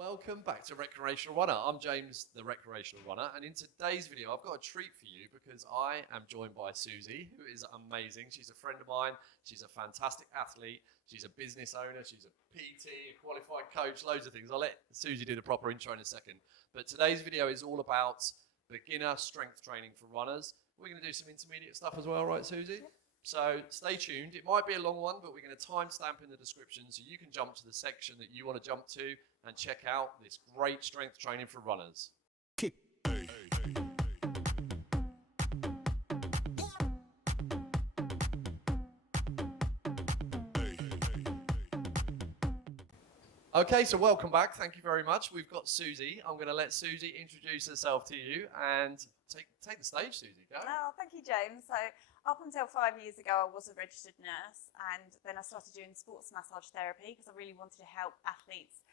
Welcome back to Recreational Runner. I'm James, the Recreational Runner, and in today's video I've got a treat for you because I am joined by Suzy, who is amazing. She's a friend of mine, she's a fantastic athlete, she's a business owner, she's a PT, a qualified coach, loads of things. I'll let Suzy do the proper intro in a second. But today's video is all about beginner strength training for runners. We're going to do some intermediate stuff as well, right Suzy? So stay tuned. It might be a long one, but we're going to timestamp in the description so you can jump to the section that you want to jump to and check out this great strength training for runners. Okay, so welcome back. Thank you very much. We've got Suzy. I'm going to let Suzy introduce herself to you and take the stage, Suzy. Go. Oh, thank you, James. So up until 5 years ago, I was a registered nurse, and then I started doing sports massage therapy because I really wanted to help athletes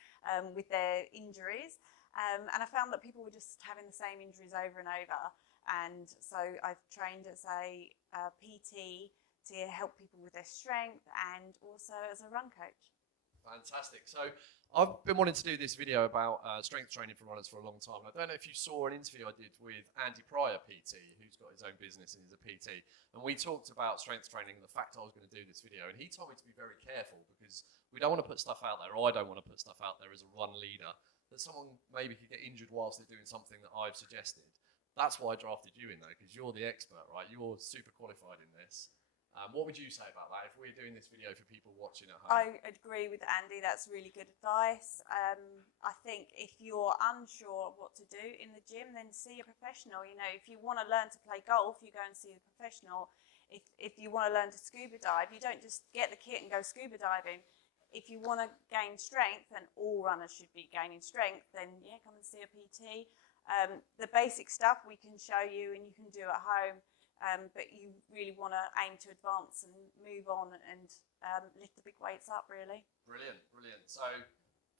with their injuries. And I found that people were just having the same injuries over and over. And so I've trained as a PT to help people with their strength and also as a run coach. Fantastic. So I've been wanting to do this video about strength training for runners for a long time. I don't know if you saw an interview I did with Andy Pryor, PT, who's got his own business and is a PT. And we talked about strength training and the fact I was going to do this video. And he told me to be very careful because we don't want to put stuff out there, or I don't want to put stuff out there as a run leader, that someone maybe could get injured whilst they're doing something that I've suggested. That's why I drafted you in though, because you're the expert, right? You're super qualified in this. What would you say about that if we're doing this video for people watching at home? I agree with Andy. That's really good advice. I think if you're unsure what to do in the gym, then see a professional. You know, if you want to learn to play golf, you go and see a professional. If you want to learn to scuba dive, you don't just get the kit and go scuba diving. If you want to gain strength, and all runners should be gaining strength, then yeah, come and see a PT. The basic stuff we can show you and you can do at home. But you really want to aim to advance and move on and lift the big weights up, really. Brilliant, brilliant. So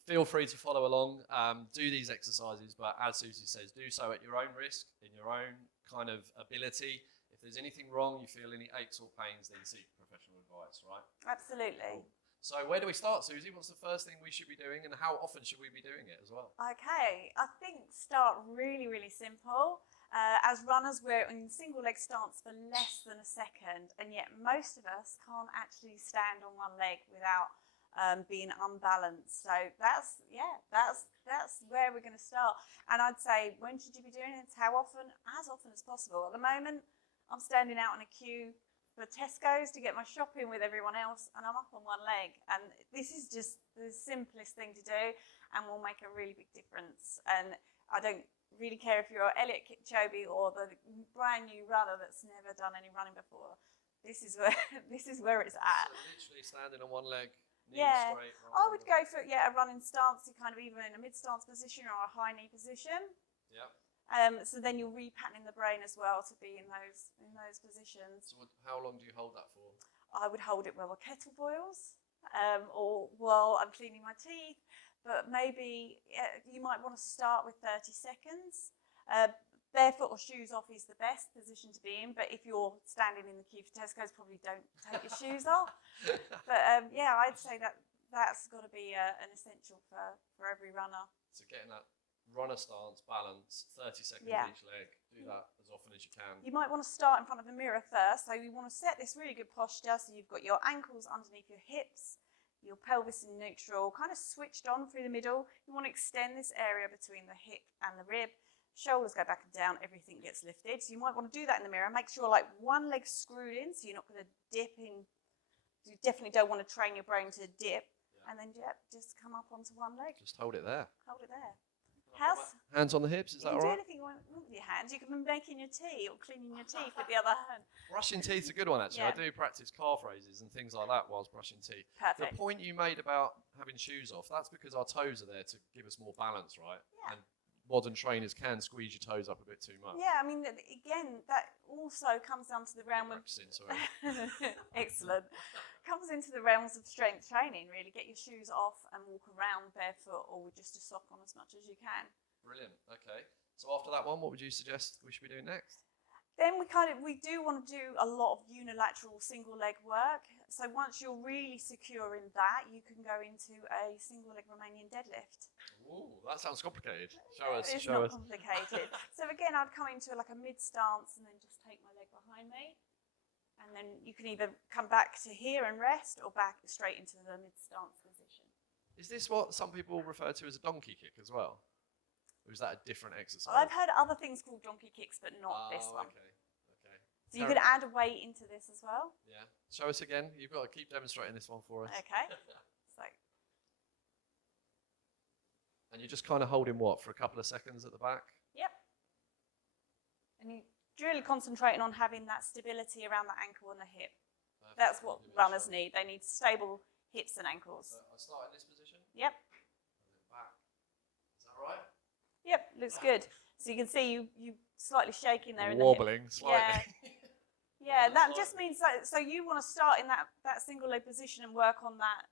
feel free to follow along, do these exercises, but as Suzy says, do so at your own risk, in your own kind of ability. If there's anything wrong, you feel any aches or pains, then seek professional advice, right? Absolutely. Cool. So where do we start, Suzy? What's the first thing we should be doing and how often should we be doing it as well? Okay, I think start really, really simple. As runners, we're in single leg stance for less than a second, and yet most of us can't actually stand on one leg without being unbalanced. So that's where we're going to start. And I'd say, when should you be doing it? How often? As often as possible. At the moment, I'm standing out in a queue for Tesco's to get my shopping with everyone else, and I'm up on one leg. And this is just the simplest thing to do, and will make a really big difference. And I don't really care if you're Elliot Kipchoge or the brand new runner that's never done any running before. This is where it's at. So literally standing on one leg, knees straight. I would go for a running stance, kind of either in a mid stance position or a high knee position. Yeah. So then you're repatterning the brain as well to be in those positions. So how long do you hold that for? I would hold it while the kettle boils, or while I'm cleaning my teeth. But maybe you might want to start with 30 seconds. Barefoot or shoes off is the best position to be in. But if you're standing in the queue for Tesco's, probably don't take your shoes off. But yeah, I'd say that's got to be an essential for every runner. So getting that runner stance, balance, 30 seconds each leg. Do that as often as you can. You might want to start in front of the mirror first. So you want to set this really good posture. So you've got your ankles underneath your hips, your pelvis in neutral, kind of switched on through the middle. You want to extend this area between the hip and the rib. Shoulders go back and down, everything gets lifted. So you might want to do that in the mirror. Make sure like one leg's screwed in, so you're not going to dip in. You definitely don't want to train your brain to dip. Yeah. And then just come up onto one leg. Just hold it there. Hold it there. Hands on the hips, is that all right? You can do anything you want with your hands. You can be making your tea or cleaning your teeth with the other hand. Brushing teeth's a good one, actually. Yeah. I do practice calf raises and things like that whilst brushing teeth. Perfect. The point you made about having shoes off, that's because our toes are there to give us more balance, right? Yeah. And modern trainers can squeeze your toes up a bit too much. Yeah, I mean, again, that also comes down to the realm of... Excellent. Comes into the realms of strength training, really. Get your shoes off and walk around barefoot or with just a sock on as much as you can. Brilliant. Okay. So after that one, what would you suggest we should be doing next? Then we do want to do a lot of unilateral single leg work. So once you're really secure in that, you can go into a single leg Romanian deadlift. Ooh, that sounds complicated. Show us. It's not complicated. So again, I'd come into like a mid stance and then just take my leg behind me. And then you can either come back to here and rest or back straight into the mid stance position. Is this what some people refer to as a donkey kick as well? Or is that a different exercise? I've heard other things called donkey kicks, but not this one. Okay. So you could add a weight into this as well. Yeah. Show us again. You've got to keep demonstrating this one for us. Okay. So. And you're just kind of holding what for a couple of seconds at the back? Yep. And you're really concentrating on having that stability around the ankle and the hip. Perfect. That's what runners need. They need stable hips and ankles. So I start in this position? Yep. And then back. Is that right? Yep, looks good. So you can see you slightly shaking there in wobbling the hip. slightly. Yeah, that just means that, so you want to start in that single leg position and work on that,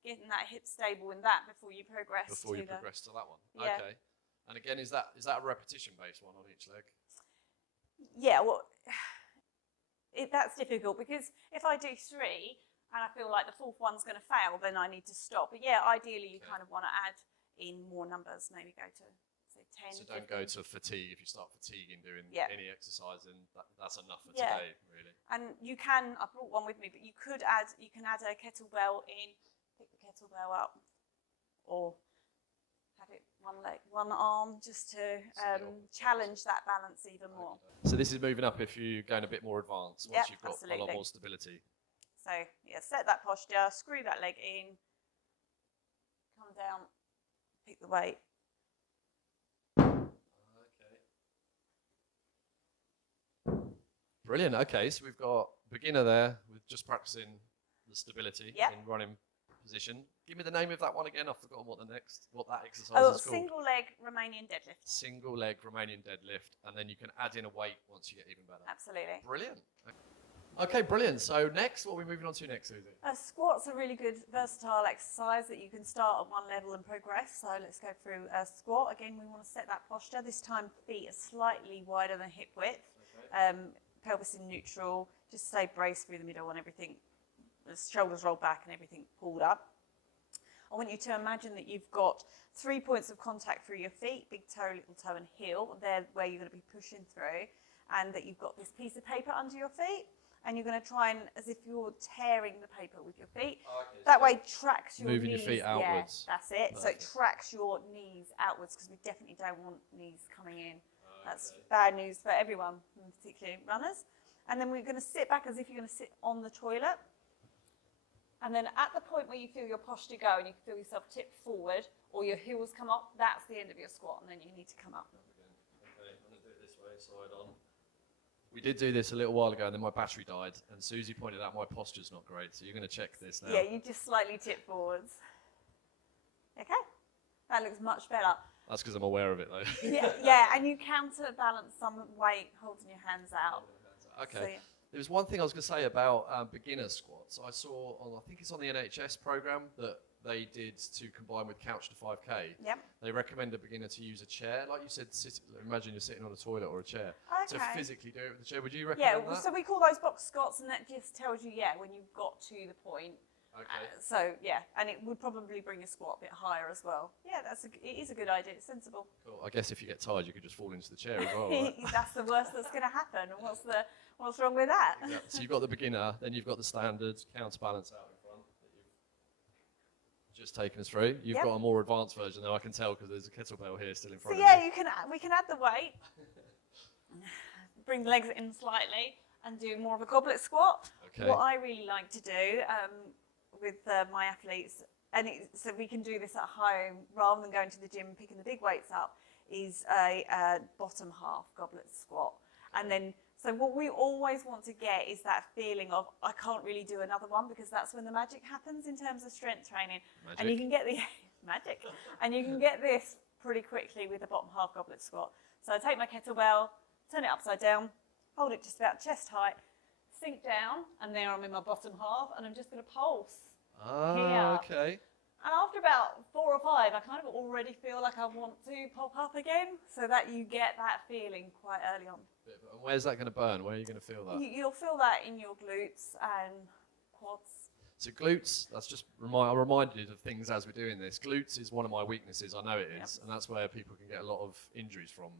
getting that hip stable in that before you progress. Before you progress to that one. Yeah. Okay. And again, is that a repetition-based one on each leg? Yeah, well, that's difficult because if I do 3 and I feel like the 4th one's going to fail, then I need to stop. But yeah, ideally you kind of want to add in more numbers, maybe go to, say, 10. So don't 15. go to fatigue. If you start fatiguing doing any exercise, then that's enough for today, really. And you can, I brought one with me, but you can add a kettlebell in, pick the kettlebell up, or have it one arm, just to challenge that balance even more. So this is moving up if you're going a bit more advanced, once you've got a lot more stability. So yeah, set that posture, screw that leg in, come down, pick the weight. Brilliant. Okay, so we've got beginner there with just practicing the stability in running position. Give me the name of that one again. I've forgotten what that exercise is called. Single leg Romanian deadlift. Single leg Romanian deadlift, and then you can add in a weight once you get even better. Absolutely. Brilliant. Okay, brilliant. So next, what are we moving on to next, Suzy? Squat's a really good versatile exercise that you can start at one level and progress. So let's go through a squat. Again, we want to set that posture. This time feet are slightly wider than hip width. Okay. Pelvis in neutral, just stay braced through the middle and everything, the shoulders rolled back and everything pulled up. I want you to imagine that you've got 3 points of contact through your feet, big toe, little toe and heel. They're where you're going to be pushing through, and that you've got this piece of paper under your feet, and you're going to try and, as if you're tearing the paper with your feet. Okay, that way tracks your moving knees. Your feet outwards. Yeah, that's it. Perfect. So it tracks your knees outwards, because we definitely don't want knees coming in. That's bad news for everyone, particularly runners. And then we're going to sit back as if you're going to sit on the toilet. And then at the point where you feel your posture go and you feel yourself tip forward or your heels come up, that's the end of your squat, and then you need to come up. Okay, I'm going to do it this way, side on. We did do this a little while ago, and then my battery died, and Suzy pointed out my posture's not great, so you're going to check this now. Yeah, you just slightly tip forwards. Okay, that looks much better. That's because I'm aware of it, though. yeah, and you counterbalance some weight holding your hands out. Okay. So, yeah. There was one thing I was going to say about beginner squats. I saw on, I think it's on the NHS program that they did to combine with Couch to 5K. Yep. They recommend a beginner to use a chair, like you said. Imagine you're sitting on a toilet or a chair. Okay. To physically do it with the chair. Would you recommend that? So we call those box squats, and that just tells you, when you've got to the point. Okay. So and it would probably bring your squat a bit higher as well. Yeah, it is a good idea. It's sensible. Cool. I guess if you get tired, you could just fall into the chair as well. Right? That's the worst that's going to happen. What's wrong with that? Yeah. So you've got the beginner, then you've got the standard counterbalance out in front that you've just taken us through. You've got a more advanced version, though. I can tell because there's a kettlebell here still in front of you. We can add the weight, bring the legs in slightly, and do more of a goblet squat. Okay. What I really like to do with my athletes, so we can do this at home rather than going to the gym and picking the big weights up, is a bottom half goblet squat. Okay. And then, so what we always want to get is that feeling of, I can't really do another one, because that's when the magic happens in terms of strength training. Magic. And you can get the magic, and you can get this pretty quickly with the bottom half goblet squat. So I take my kettlebell, turn it upside down, hold it just about chest height, sink down, and there I'm in my bottom half, and I'm just going to pulse. Okay. And after about 4 or 5, I kind of already feel like I want to pop up again, so that you get that feeling quite early on. And where's that going to burn? Where are you going to feel that? You'll feel that in your glutes and quads. So glutes, that's just I'm reminded of things as we're doing this. Glutes is one of my weaknesses, I know it is, and that's where people can get a lot of injuries from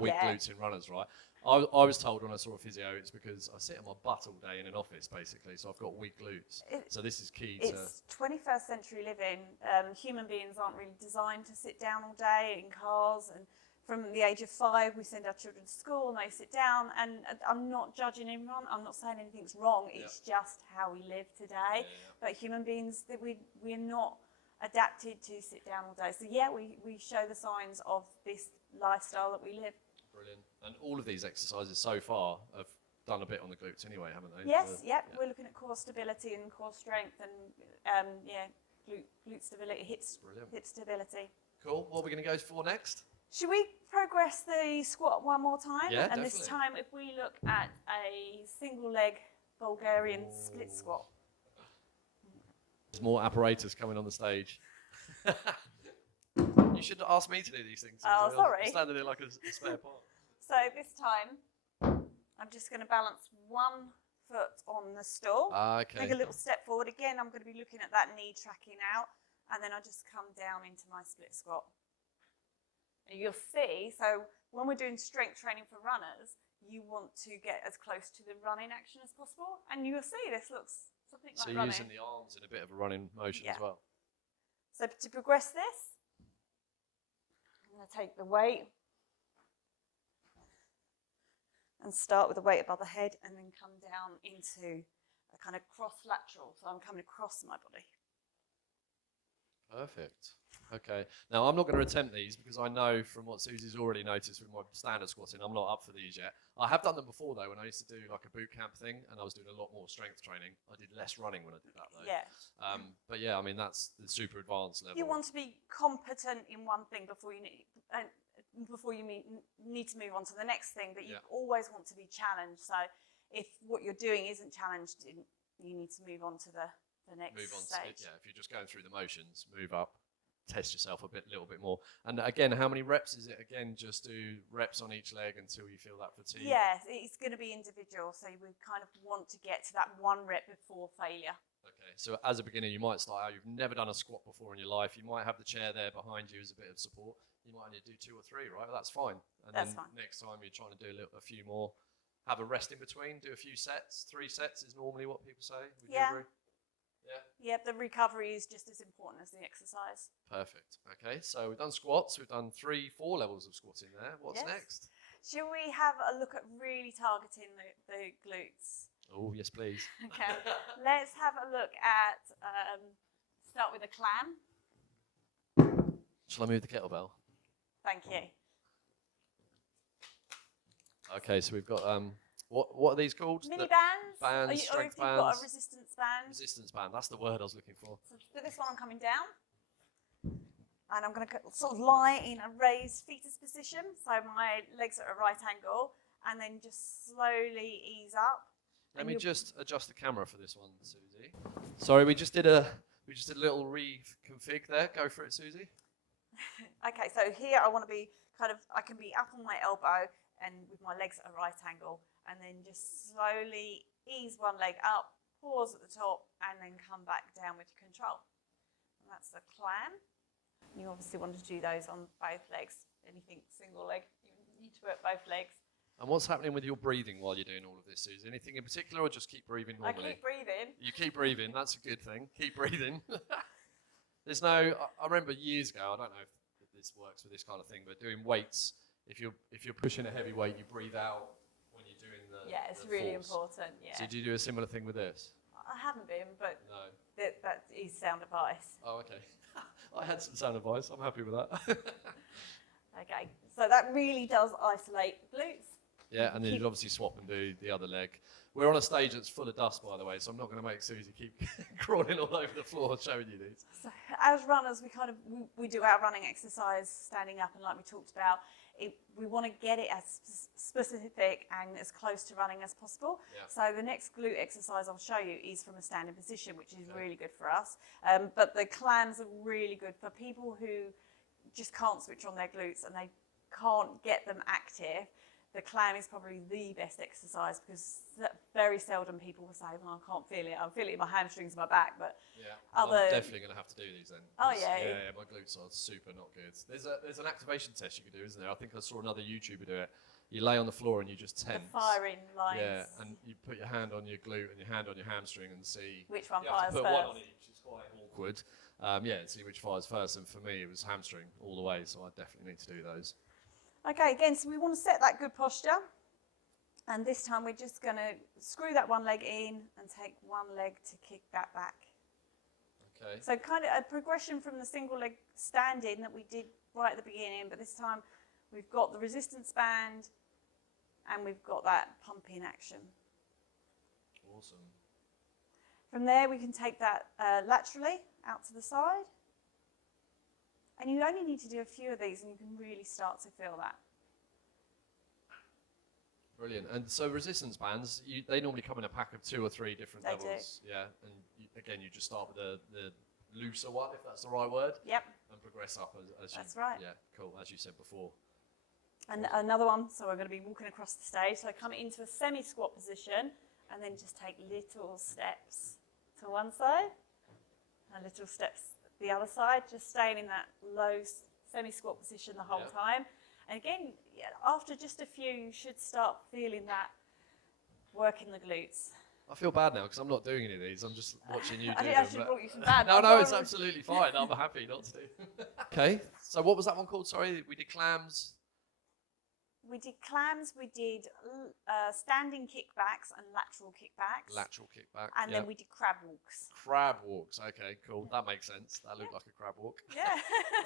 weak glutes in runners, right? I was told when I saw a physio, it's because I sit on my butt all day in an office, basically, so I've got weak glutes. So this is key to... It's 21st century living. Human beings aren't really designed to sit down all day in cars, and from the age of 5, we send our children to school and they sit down, and I'm not judging anyone, I'm not saying anything's wrong, it's just how we live today. But human beings, that we're not adapted to sit down all day. So yeah, we show the signs of this lifestyle that we live. Brilliant. And all of these exercises so far have done a bit on the glutes anyway, haven't they? Yes, we're looking at core stability and core strength and glute stability, hip stability. Cool. What are we going to go for next? Should we progress the squat one more time? Yeah, and definitely. This time, if we look at a single leg Bulgarian split squat. There's more apparatus coming on the stage. You should ask me to do these things. Oh, sorry. I'm standing there like a spare part. So this time, I'm just going to balance one foot on the stool. Okay. Make a little step forward. Again, I'm going to be looking at that knee tracking out, and then I just come down into my split squat. And you'll see, so when we're doing strength training for runners, you want to get as close to the running action as possible. And you'll see this looks something like running. So you're using the arms in a bit of a running motion as well. So to progress this, I'm going to take the weight and start with the weight above the head and then come down into a kind of cross lateral. So I'm coming across my body. Perfect. Okay. Now, I'm not going to attempt these because I know from what Suzy's already noticed with my standard squatting, I'm not up for these yet. I have done them before, though, when I used to do like a boot camp thing, and I was doing a lot more strength training. I did less running when I did that, though. Yeah. But yeah, I mean, that's the super advanced level. You want to be competent in one thing before you need to move on to the next thing, but you always want to be challenged. So if what you're doing isn't challenged, you need to move on to the next stage. If you're just going through the motions, move up. Test yourself a little bit more. And again, how many reps is it? Again, just do reps on each leg until you feel that fatigue? Yeah, it's going to be individual. So we kind of want to get to that 1 rep before failure. Okay, so as a beginner, you might start out, you've never done a squat before in your life. You might have the chair there behind you as a bit of support. You might only do 2 or 3, right? That's fine. And That's then fine. Next time you're trying to do a few more, have a rest in between, do a few sets. 3 sets is normally what people say. Would you agree? Yeah, the recovery is just as important as the exercise. Perfect. Okay, so we've done squats. We've done 3, 4 levels of squatting there. What's next? Shall we have a look at really targeting the glutes? Oh, yes, please. Okay, let's have a look at, start with a clam. Shall I move the kettlebell? Thank you. Okay, so we've got, what are these called? Mini bands. Bands, strength or if you've got a resistance band. Resistance band, that's the word I was looking for. So for this one, I'm coming down. And I'm going to sort of lie in a raised fetus position. So my legs are at a right angle. And then just slowly ease up. Let me just adjust the camera for this one, Suzy. Sorry, we just did a little reconfig there. Go for it, Suzy. Okay, so here I want to be I can be up on my elbow and with my legs at a right angle. And then just slowly ease one leg up, pause at the top, and then come back down with control. And that's the clam. You obviously want to do those on both legs. Anything single leg, you need to work both legs. And what's happening with your breathing while you're doing all of this, Suzy? Anything in particular, or just keep breathing normally? I keep breathing. You keep breathing, that's a good thing. Keep breathing. I remember years ago, I don't know if this works with this kind of thing, but doing weights, if you're pushing a heavy weight, you breathe out. It's really important. Yeah. So do you do a similar thing with this? I haven't been, but no. That is sound advice. Oh, okay. I had some sound advice. I'm happy with that. Okay, so that really does isolate the glutes. Yeah, and then you'd obviously swap and do the other leg. We're on a stage that's full of dust, by the way, so I'm not going to make Suzy keep crawling all over the floor showing you these. So as runners, we do our running exercise standing up, and like we talked about, we want to get it as specific and as close to running as possible. Yeah. So the next glute exercise I'll show you is from a standing position, which is really good for us. But the clams are really good for people who just can't switch on their glutes and they can't get them active. the clam is probably the best exercise because very seldom people will say, well, I can't feel it. I feel it in my hamstrings and my back, but I'm definitely going to have to do these then. Oh yeah. Yeah, my glutes are super not good. There's an activation test you can do, isn't there? I think I saw another YouTuber do it. You lay on the floor and you just tense. The firing lines. Yeah, and you put your hand on your glute and your hand on your hamstring and see which one You fires have to put first. one on each. It's quite awkward. See which fires first. And for me, it was hamstring all the way, so I definitely need to do those. Okay, again, so we want to set that good posture. And this time we're just going to screw that one leg in and take one leg to kick that back. Okay. So kind of a progression from the single leg standing that we did right at the beginning, but this time we've got the resistance band and we've got that pumping action. Awesome. From there we can take that laterally out to the side. And you only need to do a few of these and you can really start to feel that. Brilliant. And so resistance bands, they normally come in a pack of 2 or 3 different They levels. Do. Yeah. And again, you just start with the looser one, if that's the right word. Yep. And progress up as you. That's right. Yeah. Cool. As you said before. And another one. So we're going to be walking across the stage. So come into a semi-squat position and then just take little steps to one side and little steps the other side, just staying in that low semi-squat position the whole time. And again, after just a few, you should start feeling that work in the glutes. I feel bad now because I'm not doing any of these. I'm just watching you do I them. actually brought you some bad. No, it's absolutely fine. I'm happy not to do. Okay, so what was that one called? Sorry, we did clams. We did clams, we did standing kickbacks and lateral kickbacks. Lateral kickback. And then we did crab walks. Crab walks, okay, cool. That makes sense. That looked like a crab walk. Yeah.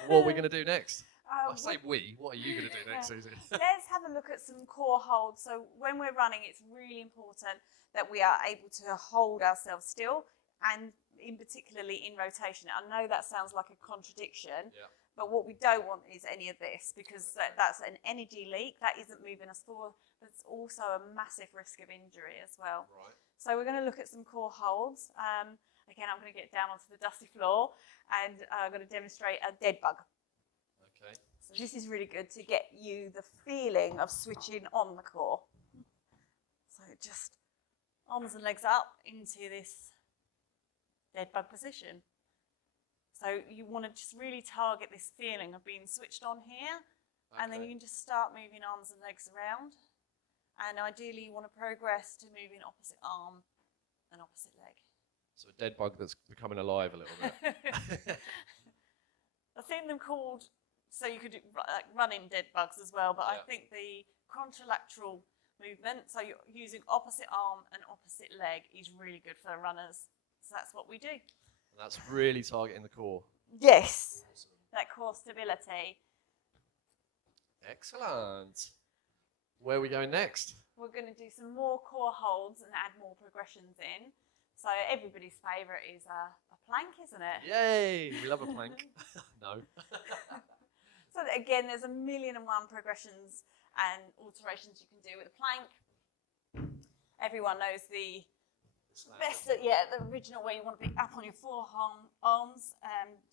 What are we going to do next? I say we. What are you going to do next, Suzy? Let's have a look at some core holds. So when we're running, it's really important that we are able to hold ourselves still and in particularly in rotation. I know that sounds like a contradiction, but what we don't want is any of this because that's an energy leak. That isn't moving us forward. That's also a massive risk of injury as well. Right. So we're going to look at some core holds. Again, I'm going to get down onto the dusty floor and I'm going to demonstrate a dead bug. Okay. So this is really good to get you the feeling of switching on the core. So just arms and legs up into this dead bug position. So you want to just really target this feeling of being switched on here, and then you can just start moving arms and legs around. And ideally you want to progress to moving opposite arm and opposite leg. So a dead bug that's becoming alive a little bit. I've seen them called, so you could do like running dead bugs as well, but I think the contralateral movement, so you're using opposite arm and opposite leg, is really good for runners. So that's what we do. And that's really targeting the core. Yes, Awesome. that core stability. Excellent. Where are we going next? We're going to do some more core holds and add more progressions in. So everybody's favourite is a plank, isn't it? Yay! We love a plank. No. So again, there's 1,000,001 progressions and alterations you can do with a plank. Everyone knows the best, the original way you want to be up on your forearms,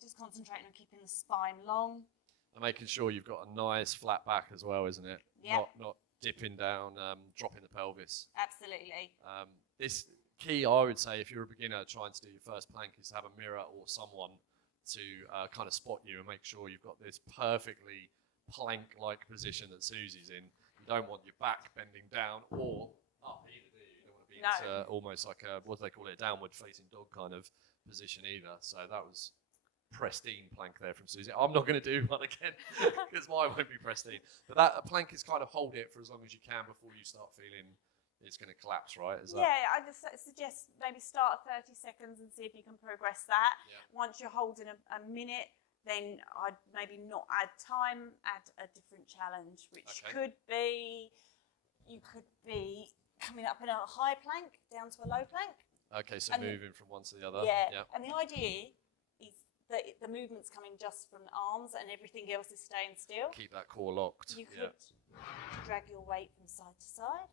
just concentrating on keeping the spine long. And making sure you've got a nice flat back as well, isn't it? Yeah. Not dipping down, dropping the pelvis. Absolutely. This key, I would say, if you're a beginner trying to do your first plank, is to have a mirror or someone to kind of spot you and make sure you've got this perfectly plank-like position that Suzy's in. You don't want your back bending down or up either, do you? You don't want to be into almost like a, what do they call it, downward-facing dog kind of position either. So that was pristine plank there from Suzy. I'm not going to do one again because mine won't be pristine. But that plank is kind of hold it for as long as you can before you start feeling it's going to collapse, right? I just suggest maybe start at 30 seconds and see if you can progress that. Yeah. Once you're holding a minute, then I'd maybe not add time, add a different challenge, which could be, you could be coming up in a high plank down to a low plank. Okay, so moving from one to the other. Yeah, and the idea is that the movement's coming just from the arms and everything else is staying still. Keep that core locked. You could drag your weight from side to side.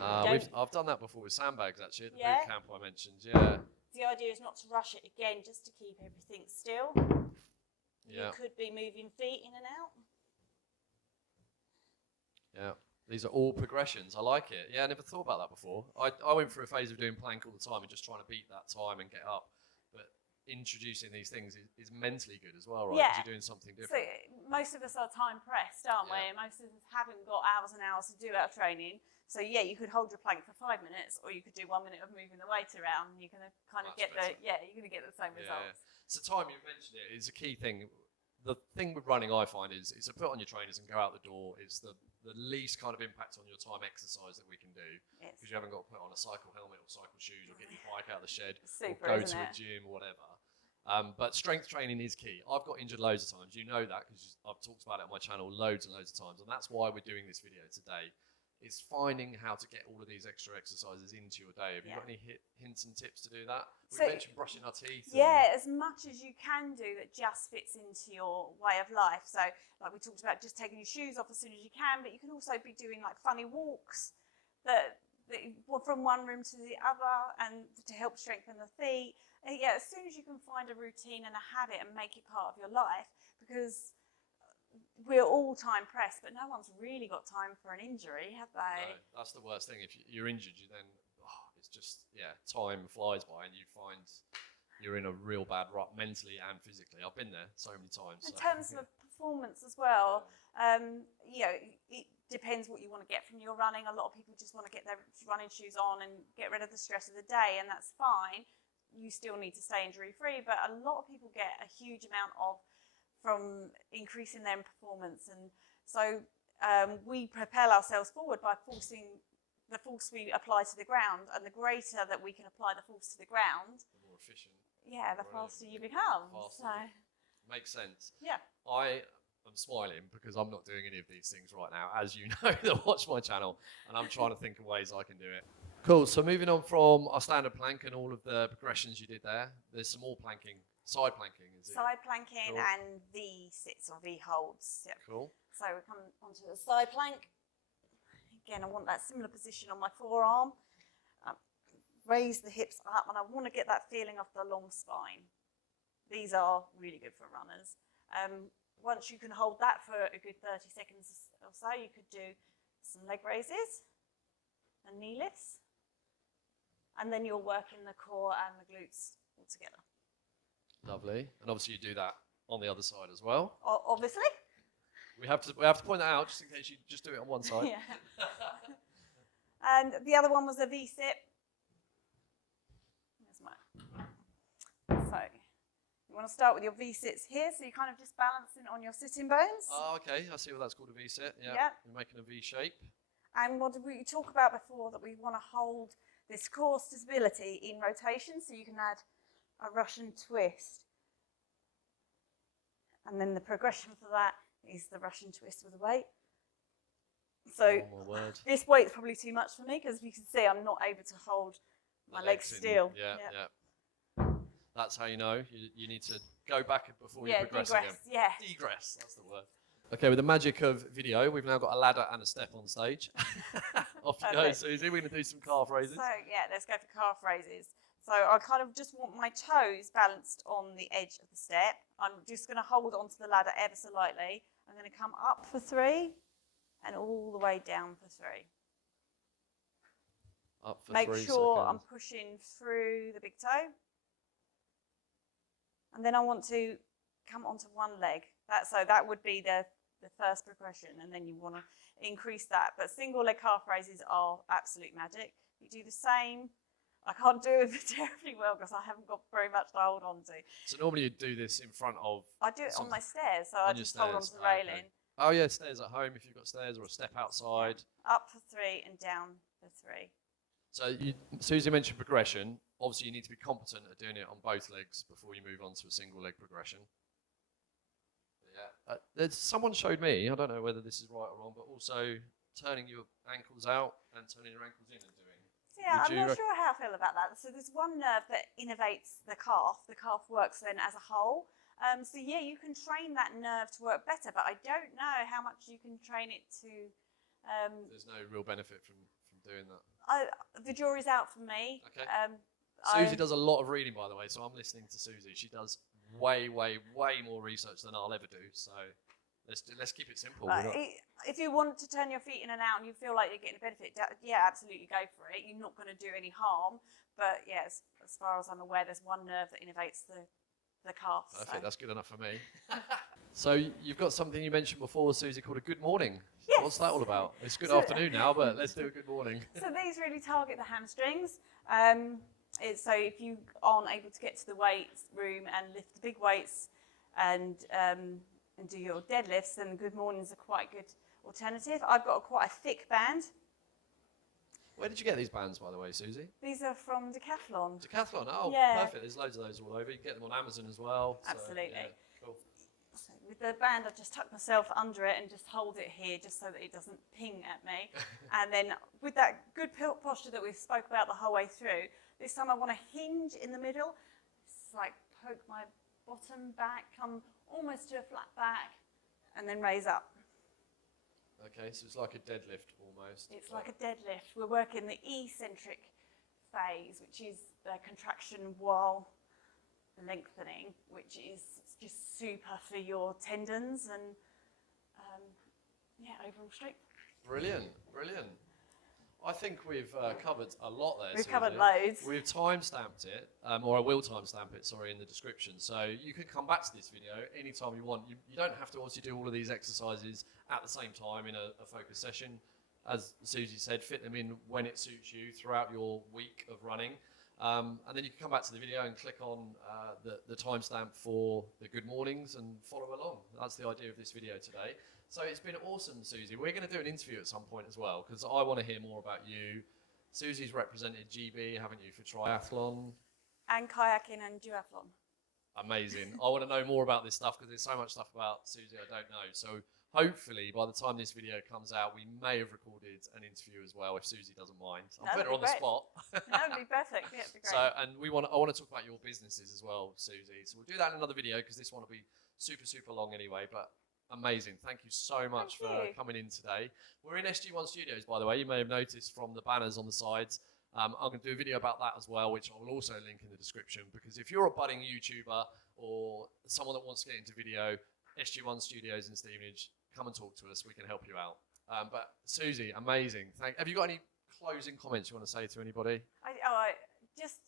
I've done that before with sandbags actually at the boot camp I mentioned. The idea is not to rush it again, just to keep everything still. You could be moving feet in and out. Yeah, These are all progressions. I like it. Yeah, I never thought about that before. I went through a phase of doing plank all the time and just trying to beat that time and get up. But introducing these things is mentally good as well, right? Yeah. Because you're doing something different. So most of us are time pressed, aren't we? Most of us haven't got hours and hours to do our training. So yeah, you could hold your plank for 5 minutes, or you could do 1 minute of moving the weight around. And you're going to kind of get better. you're going to get the same results. So time, you mentioned it, is a key thing. The thing with running, I find, is to put on your trainers and go out the door. It's the least kind of impact on your time exercise that we can do, because you haven't got to put on a cycle helmet or cycle shoes or get your bike out of the shed or go to a gym or whatever. But strength training is key. I've got injured loads of times. You know that because I've talked about it on my channel loads and loads of times, and that's why we're doing this video today. Is finding how to get all of these extra exercises into your day. Have you got any hints and tips to do that? We mentioned brushing our teeth. Yeah, as much as you can do that just fits into your way of life. So like we talked about, just taking your shoes off as soon as you can, but you can also be doing like funny walks that from one room to the other, and to help strengthen the feet. And as soon as you can find a routine and a habit and make it part of your life, because we're all time pressed, but no one's really got time for an injury, have they? No, that's the worst thing. If you're injured, you then, it's just, time flies by and you find you're in a real bad rut mentally and physically. I've been there so many times. In terms of performance as well, it depends what you want to get from your running. A lot of people just want to get their running shoes on and get rid of the stress of the day, and that's fine. You still need to stay injury free, but a lot of people get a huge amount from increasing their performance, and so we propel ourselves forward by forcing the force we apply to the ground, and the greater that we can apply the force to the ground, the more efficient. Yeah, the faster you become. Makes sense. Yeah. I am smiling because I'm not doing any of these things right now, as you know that watch my channel, and I'm trying to think of ways I can do it. Cool. So moving on from our standard plank and all of the progressions you did there, there's some more planking. Side planking, is it? Side planking and V-sits or V-holds. Yep. Cool. So we come onto the side plank. Again, I want that similar position on my forearm. Raise the hips up, and I want to get that feeling of the long spine. These are really good for runners. Once you can hold that for a good 30 seconds or so, you could do some leg raises and knee lifts. And then you're working the core and the glutes all together. Lovely. And obviously you do that on the other side as well. Obviously. We have to point that out just in case you just do it on one side. Yeah. And the other one was a V-sit. So you want to start with your V-sits here, so you're kind of just balancing on your sitting bones. Oh, okay. I see what that's called, a V-sit. Yeah. You're making a V shape. And what did we talk about before? That we want to hold this core stability in rotation, so you can add a Russian twist. And then the progression for that is the Russian twist with a weight. So this weight's probably too much for me, because you can see I'm not able to hold my legs still. Yeah. That's how you know. You need to go back before you progress again. Degress, that's the word. Okay, with the magic of video, we've now got a ladder and a step on stage. Off you go, Suzy. We're going to do some calf raises. So, let's go for calf raises. So I kind of just want my toes balanced on the edge of the step. I'm just going to hold onto the ladder ever so lightly. I'm going to come up for 3 and all the way down for 3. Up for Make 3 sure seconds. I'm pushing through the big toe. And then I want to come onto one leg. So that would be the first progression, and then you want to increase that. But single leg calf raises are absolute magic. You do the same. I can't do it terribly well because I haven't got very much to hold on to. So normally you do this in front of... I do it on my stairs, so I just hold onto the railing. Okay. Oh yeah, stairs at home if you've got stairs, or a step outside. Up for 3 and down for 3. So Suzy mentioned progression. Obviously you need to be competent at doing it on both legs before you move on to a single leg progression. There's someone showed me, I don't know whether this is right or wrong, but also turning your ankles out and turning your ankles in and doing. Yeah, I'm not sure how I feel about that. So there's one nerve that innervates the calf. The calf works then as a whole. So you can train that nerve to work better, but I don't know how much you can train it to. There's no real benefit from doing that. The jury's out for me. Okay. Suzy does a lot of reading, by the way, so I'm listening to Suzy. She does way more research than I'll ever do. So Let's keep it simple. If you want to turn your feet in and out and you feel like you're getting a benefit, yeah, absolutely go for it. You're not going to do any harm. But yeah, as far as I'm aware, there's one nerve that innervates the calf. Perfect, that's good enough for me. So you've got something you mentioned before, Suzy, called a good morning. Yes. What's that all about? It's good afternoon now, but let's do a good morning. So these really target the hamstrings. So if you aren't able to get to the weights room and lift the big weights and do your deadlifts, then good mornings are quite a good alternative. I've got quite a thick band. Where did you get these bands, by the way, Suzy? These are from Decathlon. Decathlon, oh, yeah. Perfect. There's loads of those all over. You can get them on Amazon as well. Absolutely. So, yeah, cool. So with the band, I just tuck myself under it and just hold it here just so that it doesn't ping at me. And then with that good posture that we spoke about the whole way through, this time I want to hinge in the middle. It's like poke my bottom back, come almost to a flat back, and then raise up. Okay, so it's like a deadlift almost. It's like a deadlift. We're working the eccentric phase, which is the contraction while lengthening, which is just super for your tendons and overall strength. Brilliant, brilliant. I think we've covered a lot there. We've Suzy. covered loads. We've time-stamped it, or I will time-stamp it, sorry, in the description. So you can come back to this video anytime you want. You don't have to obviously do all of these exercises at the same time in a focus session. As Suzy said, fit them in when it suits you throughout your week of running. And then you can come back to the video and click on the timestamp for the good mornings and follow along. That's the idea of this video today. So it's been awesome, Suzy. We're going to do an interview at some point as well, because I want to hear more about you. Suzy's represented GB, haven't you, for triathlon? And kayaking and duathlon. Amazing. I want to know more about this stuff, because there's so much stuff about Suzy I don't know. So hopefully by the time this video comes out, we may have recorded an interview as well, if Suzy doesn't mind. I'll put her on the spot. That would be perfect. Yeah, it'd be great. So, and I want to talk about your businesses as well, Suzy. So we'll do that in another video, because this one will be super, super long anyway. But amazing. Thank you so much for coming in today. We're in SG1 Studios, by the way. You may have noticed from the banners on the sides. I'm going to do a video about that as well, which I will also link in the description, because if you're a budding YouTuber or someone that wants to get into video, SG1 Studios in Stevenage, come and talk to us. We can help you out. But Suzy, amazing. Have you got any closing comments you want to say to anybody? Just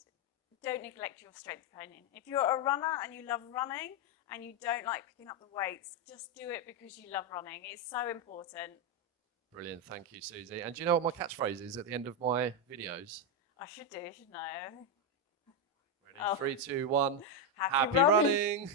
don't neglect your strength training. If you're a runner and you love running and you don't like picking up the weights, just do it because you love running. It's so important. Brilliant. Thank you, Suzy. And do you know what my catchphrase is at the end of my videos? I should do, shouldn't I? Ready? 3, 2, 1. Happy running.